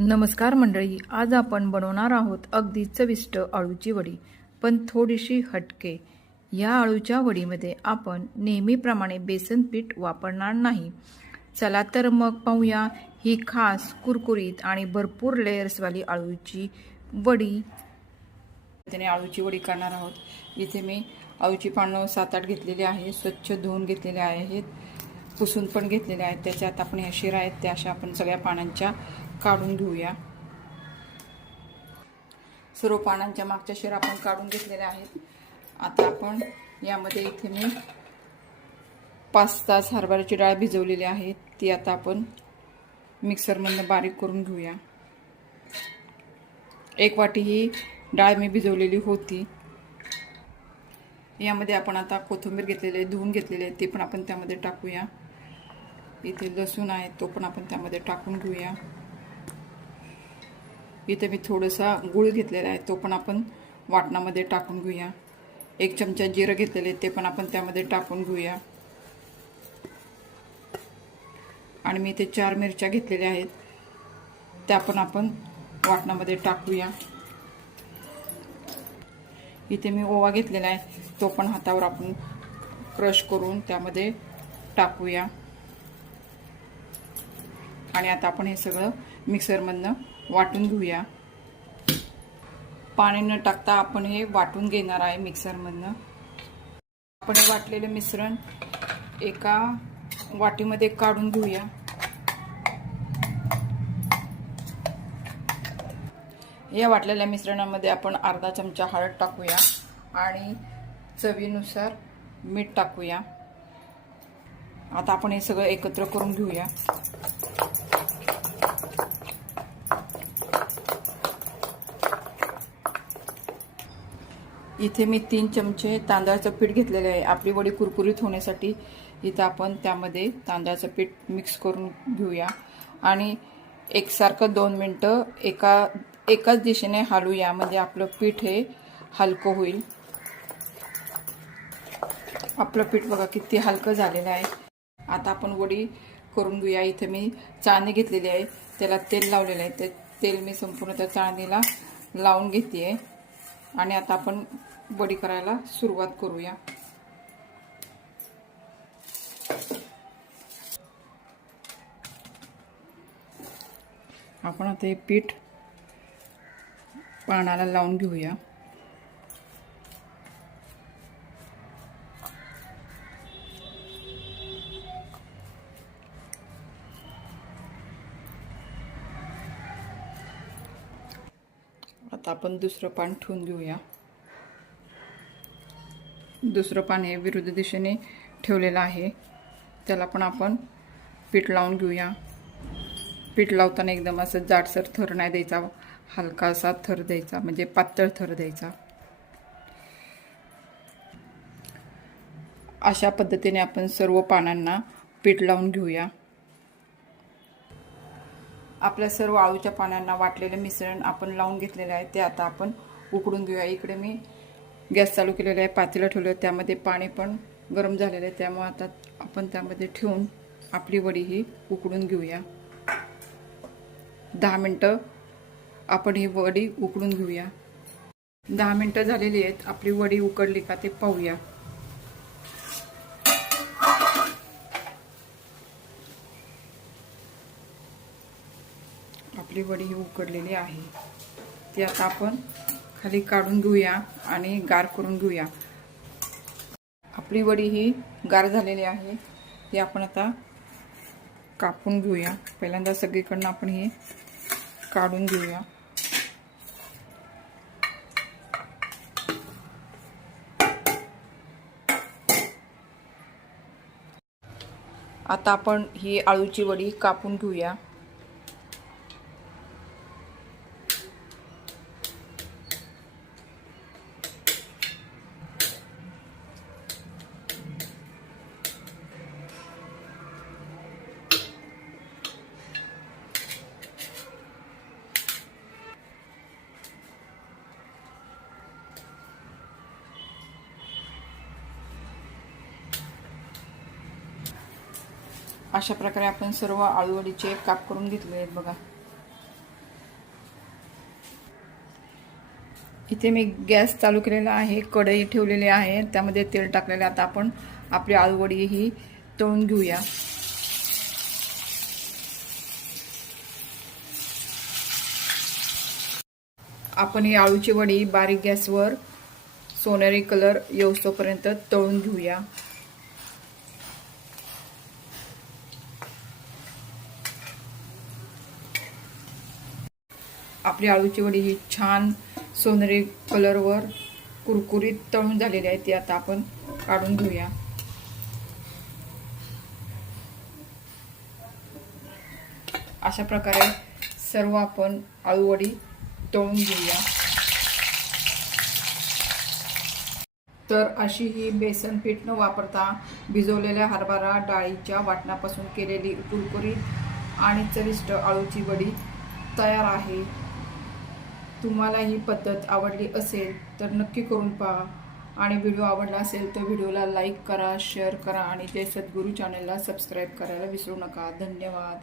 नमस्कार मंडळी, आज आपण बनवणार आहोत अगदी चविष्ट अळूची वडी, पण थोडीशी हटके. या अळूच्या वडीमध्ये आपण नेहमीप्रमाणे बेसन पीठ वापरणार नाही. चला तर मग पाहूया ही खास कुरकुरीत आणि भरपूर लेयर्सवाली अळूची वडी. त्याने अळूची वडी करणार आहोत. इथे मी अळूची पानं 7-8 घेतलेली आहे, स्वच्छ धुवून घेतलेले आहेत, पुसून पण घेतलेले आहेत. त्याच्यात आपण ह्या शिरा आहेत त्या अशा आपण सगळ्या पानांच्या काढून घेऊया. सर्व पानांच्या मागच्या शिरा आपण काढून घेतलेल्या आहेत. आता आपण यामध्ये इथे मी 5 तास हरभऱ्याची डाळ भिजवलेली आहे, ती आता आपण मिक्सरमधून बारीक करून घेऊया. 1 वाटी ही डाळ मी भिजवलेली होती. यामध्ये आपण आता कोथिंबीर घेतलेली आहे, धुवून घेतलेली आहे, ते पण आपण त्यामध्ये टाकूया. इथे लसूण आहे, तो पण आपण त्यामध्ये टाकून घेऊया. इथे मी थोडासा गूळ घेतलेला आहे, तो पण आपण वाटणामध्ये टाकून घेऊया. 1 चमचा जिरं घेतलेले, ते पण आपण त्यामध्ये टाकून घेऊया. आणि मी इथे 4 मिरच्या घेतलेल्या आहेत, त्या पण आपण वाटणामध्ये टाकूया. इथे मी ओवा घेतलेला आहे, तो पण हातावर आपण क्रश करून त्यामध्ये टाकूया. आणि आता आपण हे सगळं मिक्सरमधनं वाटून घेऊया. पाणी न टाकता आपण हे वाटून घेणार आहे मिक्सरमधनं. आपण हे वाटलेलं मिश्रण एका वाटीमध्ये काढून घेऊया. या वाटलेल्या मिश्रणामध्ये आपण अर्धा चमचा हळद टाकूया आणि चवीनुसार मीठ टाकूया. आता आपण हे सगळं एकत्र करून घेऊया. इथे मी 3 चमचे तांदळाचं पीठ घेतलेले आहे. आपली वडी कुरकुरीत होण्यासाठी इथं आपण त्यामध्ये तांदळाचं पीठ मिक्स करून घेऊया आणि एकसारखं 2 मिनटं एकाच दिशेने हलवूया, म्हणजे आपलं पीठ हे हलकं होईल. आपलं पीठ बघा किती हलकं झालेलं आहे. आता आपण वडी करून घेऊया. इथे मी चाळणी घेतलेली आहे, त्याला तेल लावलेलं आहे. ते तेल मी संपूर्ण त्या चाळणीला लावून घेते आणि आता आपण वडी करायला सुरुवात करूया. आपण आता हे पीठ पानाला लावून घेऊया. आता आपण दुसरं पान ठेवून घेऊया. दुसरं पान हे विरुद्ध दिशेने ठेवलेलं आहे, त्याला पण आपण पीठ लावून घेऊया. पीठ लावताना एकदम असं जाडसर थर नाही द्यायचा, हलकासा थर द्यायचा, म्हणजे पातळ थर द्यायचा. अशा पद्धतीने आपण सर्व पानांना पीठ लावून घेऊया. आपल्या सर्व अळूच्या पानांना वाटलेले मिश्रण आपण लावून घेतलेले आहे, ते आता आपण उकडून घेऊया. इकडे मी गॅस चालू केलेला आहे, पातेलं ठेवलं आहे, त्यामध्ये पाणी पण गरम झालेलं आहे. त्यामुळे आता आपण त्यामध्ये ठेवून आपली वडी ही उकडून घेऊया. 10 मिनटं आपण ही वडी उकडून घेऊया. 10 मिनटं झालेली आहेत. आपली वडी उकडली का ते पाहूया. आपली वडी ही उकडलेली आहे, ती आता आपण खाली काढून घेऊया आणि गार करून घेऊया. आपली वडी ही गार झालेली आहे, ती आपण आता कापून घेऊया. पहिल्यांदा सगळीकडनं आपण हे काढून घेऊया. आता आपण ही अळूची वडी कापून घेऊया. अशा प्रकारे आपण सर्व आळूवडीचे काप करून घेतले आहेत बघा. इथे मी गॅस चालू केलेला आहे, कढई ठेवलेली आहे, त्यामध्ये तेल टाकलेले. आता आपण आपली आळूवडी ही तळून घेऊया. आपण ही आळूची वडी बारीक गॅसवर सोनेरी कलर येऊस्तोपर्यंत तळून घेऊया. आपली आळूची वडी ही छान सोनेरी कलरवर कुरकुरीत तळून झालेली आहे. ती आता आपण काढून घेऊया. अशा प्रकारे सर्व आपण आळूवडी तळून घेऊया. तर अशी ही बेसन पीठ न वापरता भिजवलेल्या हरभरा डाळीच्या वाटणापासून केलेली कुरकुरीत आणि चविष्ट आळूची वडी तयार आहे. तुम्हाला ही पद्धत आवडली असेल तर नक्की करून पहा आणि व्हिडिओ आवडला असेल तर व्हिडिओला लाईक करा, शेअर करा आणि जय सद्गुरू चॅनलला सबस्क्राईब करायला विसरू नका. धन्यवाद.